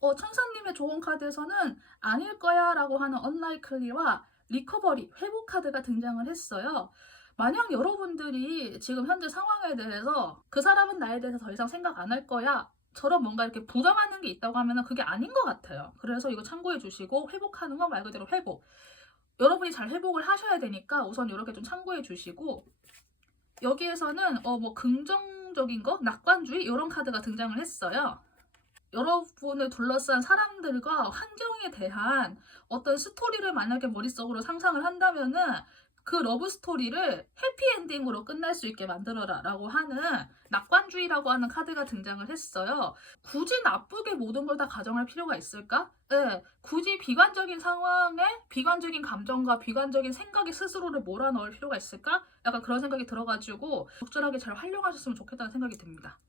천사님의 조언 카드에서는 아닐 거야 라고 하는 언라이클리와 리커버리, 회복 카드가 등장을 했어요. 만약 여러분들이 지금 현재 상황에 대해서 그 사람은 나에 대해서 더 이상 생각 안 할 거야 처럼 뭔가 이렇게 부정하는 게 있다고 하면 그게 아닌 것 같아요. 그래서 이거 참고해 주시고 회복하는 건 말 그대로 회복. 여러분이 잘 회복을 하셔야 되니까 우선 이렇게 좀 참고해 주시고 여기에서는 뭐 긍정적인 거, 낙관주의 이런 카드가 등장을 했어요. 여러분을 둘러싼 사람들과 환경에 대한 어떤 스토리를 만약에 머릿속으로 상상을 한다면은 그 러브 스토리를 해피엔딩으로 끝날 수 있게 만들어라 라고 하는 낙관주의라고 하는 카드가 등장을 했어요. 굳이 나쁘게 모든 걸 다 가정할 필요가 있을까? 네, 굳이 비관적인 상황에 비관적인 감정과 비관적인 생각이 스스로를 몰아넣을 필요가 있을까? 약간 그런 생각이 들어가지고 적절하게 잘 활용하셨으면 좋겠다는 생각이 듭니다.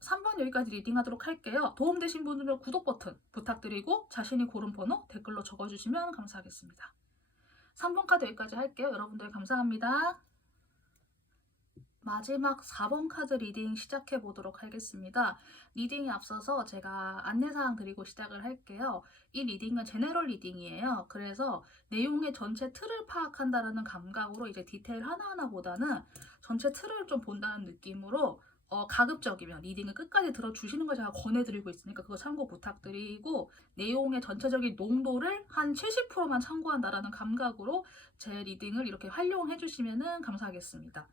3번 여기까지 리딩하도록 할게요. 도움되신 분들은 구독 버튼 부탁드리고 자신이 고른 번호 댓글로 적어주시면 감사하겠습니다. 3번 카드 여기까지 할게요. 여러분들 감사합니다. 마지막 4번 카드 리딩 시작해 보도록 하겠습니다. 리딩에 앞서서 제가 안내사항 드리고 시작을 할게요. 이 리딩은 제너럴 리딩이에요. 그래서 내용의 전체 틀을 파악한다라는 감각으로 이제 디테일 하나하나보다는 전체 틀을 좀 본다는 느낌으로 가급적이면 리딩을 끝까지 들어주시는 걸 제가 권해드리고 있으니까 그거 참고 부탁드리고, 내용의 전체적인 농도를 한 70%만 참고한다라는 감각으로 제 리딩을 이렇게 활용해 주시면 감사하겠습니다.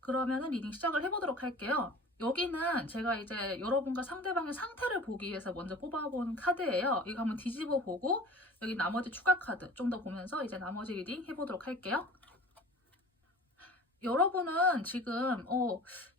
그러면은 리딩 시작을 해보도록 할게요. 여기는 제가 이제 여러분과 상대방의 상태를 보기 위해서 먼저 뽑아본 카드예요. 이거 한번 뒤집어 보고 여기 나머지 추가 카드 좀 더 보면서 이제 나머지 리딩 해보도록 할게요. 여러분은 지금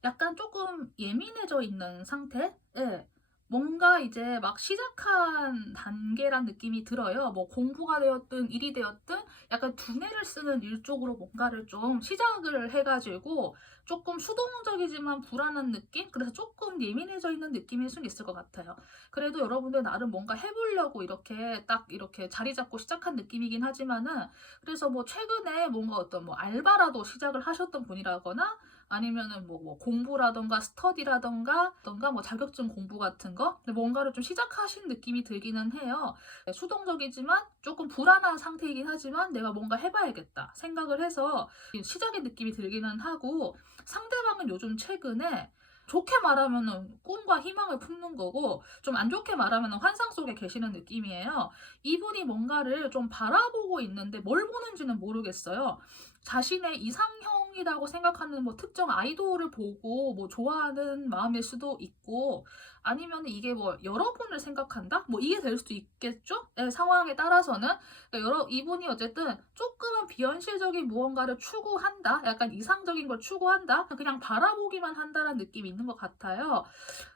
약간 조금 예민해져 있는 상태? 네. 뭔가 이제 막 시작한 단계란 느낌이 들어요. 뭐 공부가 되었든 일이 되었든 약간 두뇌를 쓰는 일 쪽으로 뭔가를 좀 시작을 해가지고 조금 수동적이지만 불안한 느낌? 그래서 조금 예민해져 있는 느낌일 수는 있을 것 같아요. 그래도 여러분들 나름 뭔가 해보려고 이렇게 딱 이렇게 자리 잡고 시작한 느낌이긴 하지만은, 그래서 뭐 최근에 뭔가 어떤 뭐 알바라도 시작을 하셨던 분이라거나 아니면은 뭐 공부라던가 스터디라던가 뭐 자격증 공부 같은 거, 근데 뭔가를 좀 시작하신 느낌이 들기는 해요. 수동적이지만 조금 불안한 상태이긴 하지만 내가 뭔가 해봐야겠다 생각을 해서 시작의 느낌이 들기는 하고, 상대방은 요즘 최근에 좋게 말하면은 꿈과 희망을 품는 거고 좀 안 좋게 말하면은 환상 속에 계시는 느낌이에요. 이분이 뭔가를 좀 바라보고 있는데 뭘 보는지는 모르겠어요. 자신의 이상형이라고 생각하는 뭐 특정 아이돌을 보고 뭐 좋아하는 마음일 수도 있고, 아니면 이게 뭐 여러분을 생각한다? 뭐 이게 될 수도 있겠죠? 네, 상황에 따라서는. 그러니까 이분이 어쨌든 조금은 비현실적인 무언가를 추구한다? 약간 이상적인 걸 추구한다? 그냥 바라보기만 한다는 느낌이 있는 것 같아요.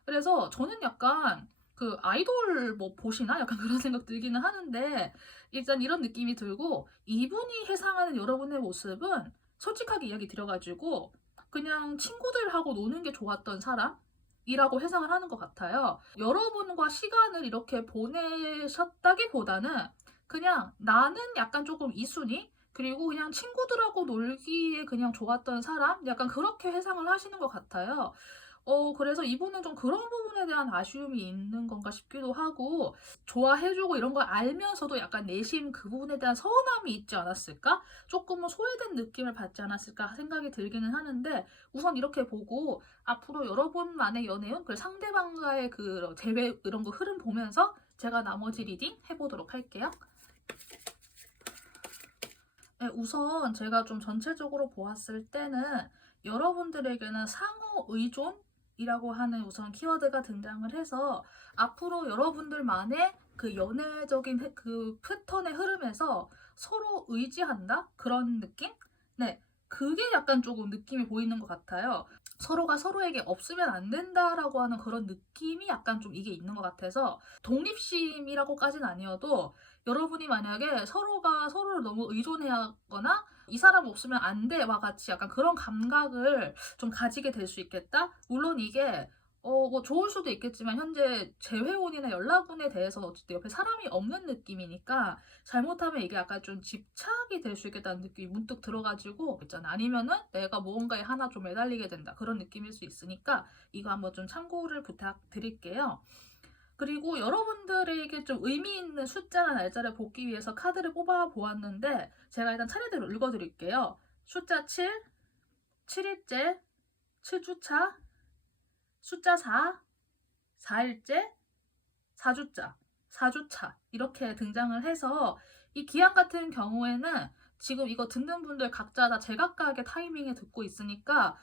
그래서 저는 약간 그 아이돌 뭐 보시나? 약간 그런 생각 들기는 하는데, 일단 이런 느낌이 들고, 이분이 해상하는 여러분의 모습은 솔직하게 이야기 드려가지고 그냥 친구들하고 노는 게 좋았던 사람이라고 해상을 하는 것 같아요. 여러분과 시간을 이렇게 보내셨다기보다는 그냥 나는 약간 조금 이순이, 그리고 그냥 친구들하고 놀기에 그냥 좋았던 사람? 약간 그렇게 해상을 하시는 것 같아요. 그래서 이분은 좀 그런 부분에 대한 아쉬움이 있는 건가 싶기도 하고, 좋아해주고 이런 걸 알면서도 약간 내심 그 부분에 대한 서운함이 있지 않았을까? 조금은 소외된 느낌을 받지 않았을까 생각이 들기는 하는데, 우선 이렇게 보고 앞으로 여러분만의 연애운, 그 상대방과의 그 대회 이런 거 흐름 보면서 제가 나머지 리딩 해보도록 할게요. 네, 우선 제가 좀 전체적으로 보았을 때는 여러분들에게는 상호 의존이라고 하는 우선 키워드가 등장을 해서 앞으로 여러분들만의 그 연애적인 그 패턴의 흐름에서 서로 의지한다? 그런 느낌? 네, 그게 약간 조금 느낌이 보이는 것 같아요. 서로가 서로에게 없으면 안 된다라고 하는 그런 느낌이 약간 좀 이게 있는 것 같아서, 독립심이라고까지는 아니어도 여러분이 만약에 서로가 서로를 너무 의존해하거나 이 사람 없으면 안 돼와 같이 약간 그런 감각을 좀 가지게 될 수 있겠다. 물론 이게 뭐 좋을 수도 있겠지만 현재 재회원이나 연락운에 대해서는 어쨌든 옆에 사람이 없는 느낌이니까 잘못하면 이게 약간 좀 집착이 될 수 있겠다는 느낌이 문득 들어가지고 있잖아. 아니면은 내가 무언가에 하나 좀 매달리게 된다, 그런 느낌일 수 있으니까 이거 한번 좀 참고를 부탁드릴게요. 그리고 여러분들에게 좀 의미 있는 숫자나 날짜를 보기 위해서 카드를 뽑아 보았는데, 제가 일단 차례대로 읽어드릴게요. 숫자 7, 7일째, 7주차, 숫자 4, 4일째, 4주차, 4주차 이렇게 등장을 해서, 이 기한 같은 경우에는 지금 이거 듣는 분들 각자 다 제각각의 타이밍에 듣고 있으니까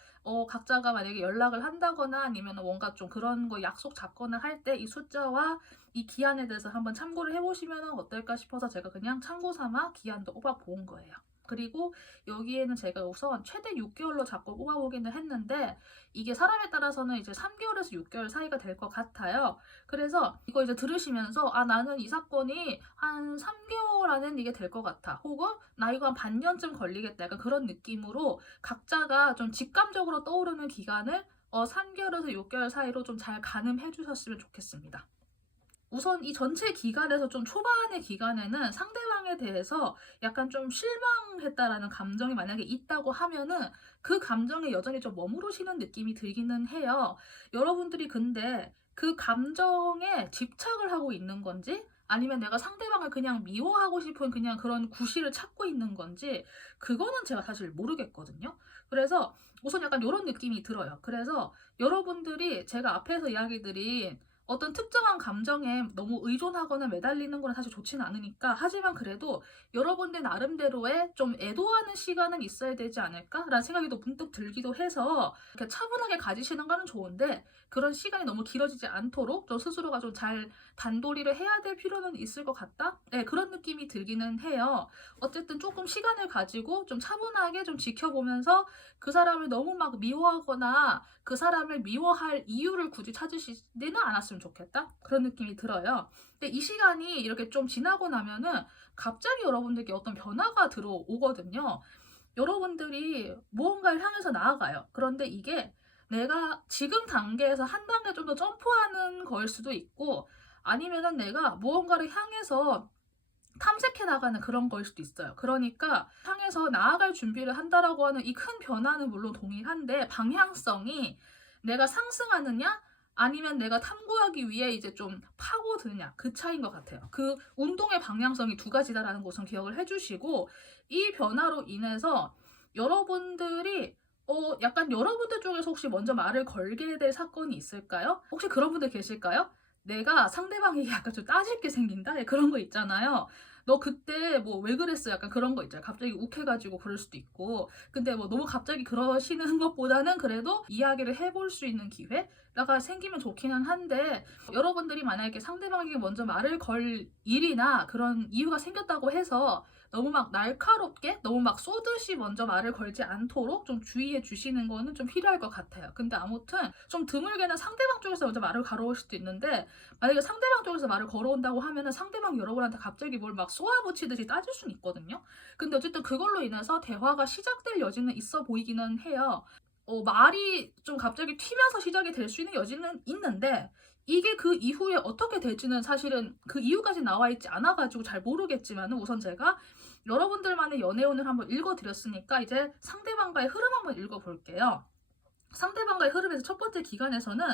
각자가 만약에 연락을 한다거나 아니면 뭔가 좀 그런 거 약속 잡거나 할 때 이 숫자와 이 기한에 대해서 한번 참고를 해보시면 어떨까 싶어서 제가 그냥 참고 삼아 기한도 뽑아 본 거예요. 그리고 여기에는 제가 우선 최대 6개월로 자꾸 뽑아보기는 했는데 이게 사람에 따라서는 이제 3개월에서 6개월 사이가 될 것 같아요. 그래서 이거 이제 들으시면서 아 나는 이 사건이 한 3개월 안에는 이게 될 것 같아. 혹은 나 이거 한 반년쯤 걸리겠다. 약간 그런 느낌으로 각자가 좀 직감적으로 떠오르는 기간을 3개월에서 6개월 사이로 좀 잘 가늠해 주셨으면 좋겠습니다. 우선 이 전체 기간에서 좀 초반의 기간에는 상대방에 대해서 약간 좀 실망했다라는 감정이 만약에 있다고 하면은 그 감정에 여전히 좀 머무르시는 느낌이 들기는 해요. 여러분들이 근데 그 감정에 집착을 하고 있는 건지 아니면 내가 상대방을 그냥 미워하고 싶은 그냥 그런 구실을 찾고 있는 건지 그거는 제가 사실 모르겠거든요. 그래서 우선 약간 이런 느낌이 들어요. 그래서 여러분들이 제가 앞에서 이야기 드린 어떤 특정한 감정에 너무 의존하거나 매달리는 건 사실 좋지는 않으니까 하지만 그래도 여러분들 나름대로의 좀 애도하는 시간은 있어야 되지 않을까라는 생각이 또 문득 들기도 해서 이렇게 차분하게 가지시는 거는 좋은데 그런 시간이 너무 길어지지 않도록 좀 스스로가 좀 잘 단도리를 해야 될 필요는 있을 것 같다? 네, 그런 느낌이 들기는 해요. 어쨌든 조금 시간을 가지고 좀 차분하게 좀 지켜보면서 그 사람을 너무 막 미워하거나 그 사람을 미워할 이유를 굳이 찾으시지는 않았으면 좋겠다? 그런 느낌이 들어요. 근데 이 시간이 이렇게 좀 지나고 나면은 갑자기 여러분들께 어떤 변화가 들어오거든요. 여러분들이 무언가를 향해서 나아가요. 그런데 이게 내가 지금 단계에서 한 단계 좀 더 점프하는 거일 수도 있고 아니면은 내가 무언가를 향해서 탐색해 나가는 그런 거일 수도 있어요. 그러니까 향해서 나아갈 준비를 한다라고 하는 이 큰 변화는 물론 동일한데 방향성이 내가 상승하느냐 아니면 내가 탐구하기 위해 이제 좀 파고드느냐 그 차이인 것 같아요. 그 운동의 방향성이 두 가지다라는 것은 기억을 해주시고 이 변화로 인해서 여러분들이 약간 여러분들 쪽에서 혹시 먼저 말을 걸게 될 사건이 있을까요? 혹시 그런 분들 계실까요? 내가 상대방에게 약간 좀 따질게 생긴다? 네, 그런 거 있잖아요. 너 그때 뭐 왜 그랬어? 약간 그런 거 있잖아요. 갑자기 욱해가지고 그럴 수도 있고. 근데 뭐 너무 갑자기 그러시는 것보다는 그래도 이야기를 해볼 수 있는 기회가 생기면 좋기는 한데 여러분들이 만약에 상대방에게 먼저 말을 걸 일이나 그런 이유가 생겼다고 해서 너무 막 날카롭게 너무 막 쏘듯이 먼저 말을 걸지 않도록 좀 주의해 주시는 거는 좀 필요할 것 같아요. 근데 아무튼 좀 드물게는 상대방 쪽에서 먼저 말을 걸어올 수도 있는데 만약에 상대방 쪽에서 말을 걸어온다고 하면은 상대방 여러분한테 갑자기 뭘 막 쏘아붙이듯이 따질 수는 있거든요. 근데 어쨌든 그걸로 인해서 대화가 시작될 여지는 있어 보이기는 해요. 말이 좀 갑자기 튀면서 시작이 될 수 있는 여지는 있는데 이게 그 이후에 어떻게 될지는 사실은 그 이유까지 나와 있지 않아가지고 잘 모르겠지만 우선 제가 여러분들만의 연애운을 한번 읽어드렸으니까 이제 상대방과의 흐름 한번 읽어볼게요. 상대방과의 흐름에서 첫 번째 기간에서는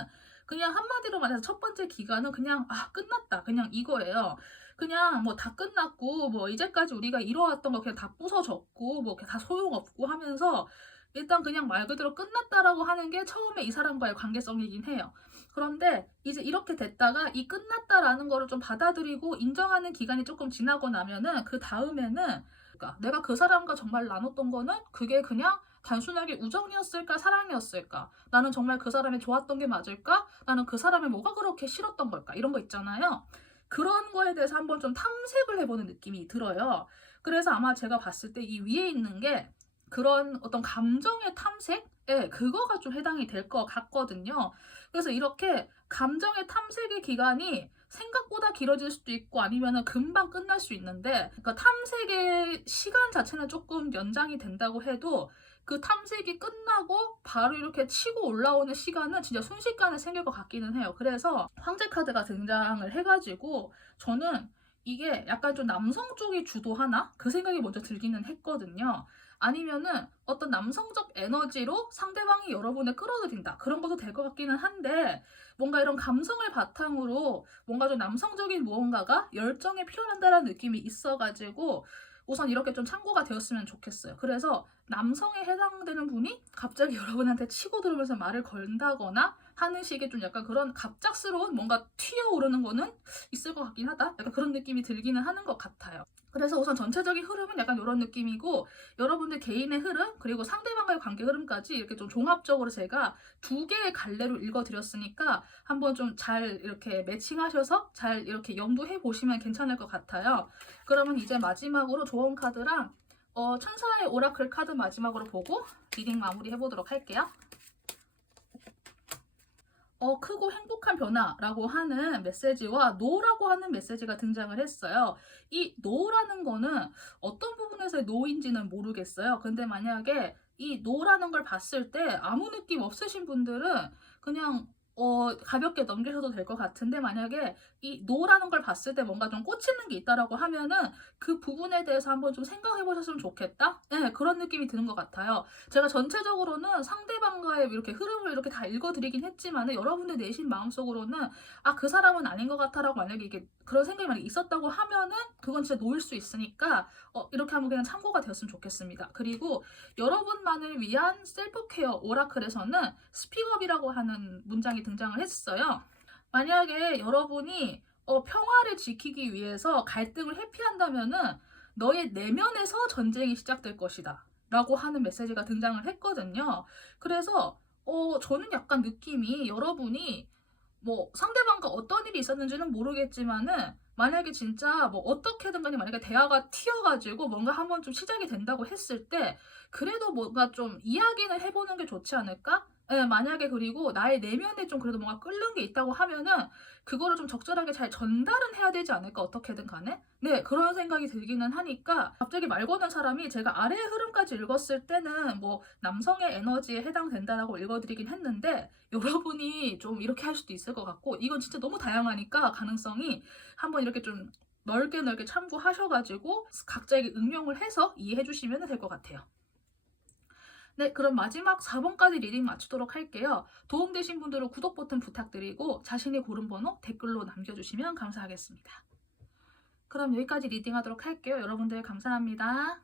그냥 한마디로 말해서 첫 번째 기간은 그냥 끝났다 그냥 이거예요. 그냥 뭐 다 끝났고 뭐 이제까지 우리가 이뤄왔던 거 그냥 다 부서졌고 뭐 다 소용없고 하면서 일단 그냥 말 그대로 끝났다라고 하는 게 처음에 이 사람과의 관계성이긴 해요. 그런데 이제 이렇게 됐다가 이 끝났다라는 거를 좀 받아들이고 인정하는 기간이 조금 지나고 나면은 그 다음에는 그러니까 내가 그 사람과 정말 나눴던 거는 그게 그냥 단순하게 우정이었을까 사랑이었을까 나는 정말 그 사람이 좋았던 게 맞을까 나는 그 사람의 뭐가 그렇게 싫었던 걸까 이런 거 있잖아요. 그런 거에 대해서 한번 좀 탐색을 해보는 느낌이 들어요. 그래서 아마 제가 봤을 때 이 위에 있는 게 그런 어떤 감정의 탐색에 그거가 좀 해당이 될 것 같거든요. 그래서 이렇게 감정의 탐색의 기간이 생각보다 길어질 수도 있고 아니면은 금방 끝날 수 있는데 그러니까 탐색의 시간 자체는 조금 연장이 된다고 해도 그 탐색이 끝나고 바로 이렇게 치고 올라오는 시간은 진짜 순식간에 생길 것 같기는 해요. 그래서 황제 카드가 등장을 해가지고 저는 이게 약간 좀 남성 쪽이 주도하나? 그 생각이 먼저 들기는 했거든요. 아니면은 어떤 남성적 에너지로 상대방이 여러분을 끌어들인다. 그런 것도 될 것 같기는 한데 뭔가 이런 감성을 바탕으로 뭔가 좀 남성적인 무언가가 열정에 필요한다라는 느낌이 있어가지고 우선 이렇게 좀 참고가 되었으면 좋겠어요. 그래서 남성에 해당되는 분이 갑자기 여러분한테 치고 들어오면서 말을 건다거나 하는 식의 좀 약간 그런 갑작스러운 뭔가 튀어오르는 거는 있을 것 같긴 하다. 약간 그런 느낌이 들기는 하는 것 같아요. 그래서 우선 전체적인 흐름은 약간 이런 느낌이고 여러분들 개인의 흐름 그리고 상대방과의 관계 흐름까지 이렇게 좀 종합적으로 제가 두 개의 갈래로 읽어드렸으니까 한번 좀 잘 이렇게 매칭하셔서 잘 이렇게 염두해 보시면 괜찮을 것 같아요. 그러면 이제 마지막으로 조언 카드랑 천사의 오라클 카드 마지막으로 보고 리딩 마무리 해보도록 할게요. 크고 행복한 변화라고 하는 메시지와 노라고 하는 메시지가 등장을 했어요. 이 노라는 거는 어떤 부분에서의 노인지는 모르겠어요. 근데 만약에 이 노라는 걸 봤을 때 아무 느낌 없으신 분들은 그냥 가볍게 넘기셔도 될 것 같은데, 만약에 이 노라는 걸 봤을 때 뭔가 좀 꽂히는 게 있다라고 하면은 그 부분에 대해서 한번 좀 생각해 보셨으면 좋겠다? 네, 그런 느낌이 드는 것 같아요. 제가 전체적으로는 상대방과의 이렇게 흐름을 이렇게 다 읽어드리긴 했지만은, 여러분들 내심 마음속으로는 그 사람은 아닌 것 같아라고 만약에 이게 그런 생각이 만약에 있었다고 하면은 그건 진짜 놓일 수 있으니까 이렇게 하면 그냥 참고가 되었으면 좋겠습니다. 그리고 여러분만을 위한 셀프케어 오라클에서는 스픽업이라고 하는 문장이 등장을 했어요. 만약에 여러분이 평화를 지키기 위해서 갈등을 회피한다면은 너의 내면에서 전쟁이 시작될 것이다 라고 하는 메시지가 등장을 했거든요. 그래서 저는 약간 느낌이, 여러분이 뭐 상대방과 어떤 일이 있었는지는 모르겠지만은 만약에 진짜 뭐 어떻게든 간에 만약에 대화가 튀어가지고 뭔가 한번 좀 시작이 된다고 했을 때 그래도 뭔가 좀 이야기는 해보는 게 좋지 않을까? 예, 만약에 그리고 나의 내면에 좀 그래도 뭔가 끓는 게 있다고 하면은 그거를 좀 적절하게 잘 전달은 해야 되지 않을까, 어떻게든 간에? 네, 그런 생각이 들기는 하니까. 갑자기 말 거는 사람이 제가 아래의 흐름까지 읽었을 때는 뭐 남성의 에너지에 해당된다라고 읽어드리긴 했는데, 여러분이 좀 이렇게 할 수도 있을 것 같고, 이건 진짜 너무 다양하니까 가능성이 한번 이렇게 좀 넓게 넓게 참고하셔가지고 각자에게 응용을 해서 이해해 주시면 될 것 같아요. 네, 그럼 마지막 4번까지 리딩 마치도록 할게요. 도움되신 분들은 구독 버튼 부탁드리고 자신이 고른 번호 댓글로 남겨주시면 감사하겠습니다. 그럼 여기까지 리딩하도록 할게요. 여러분들 감사합니다.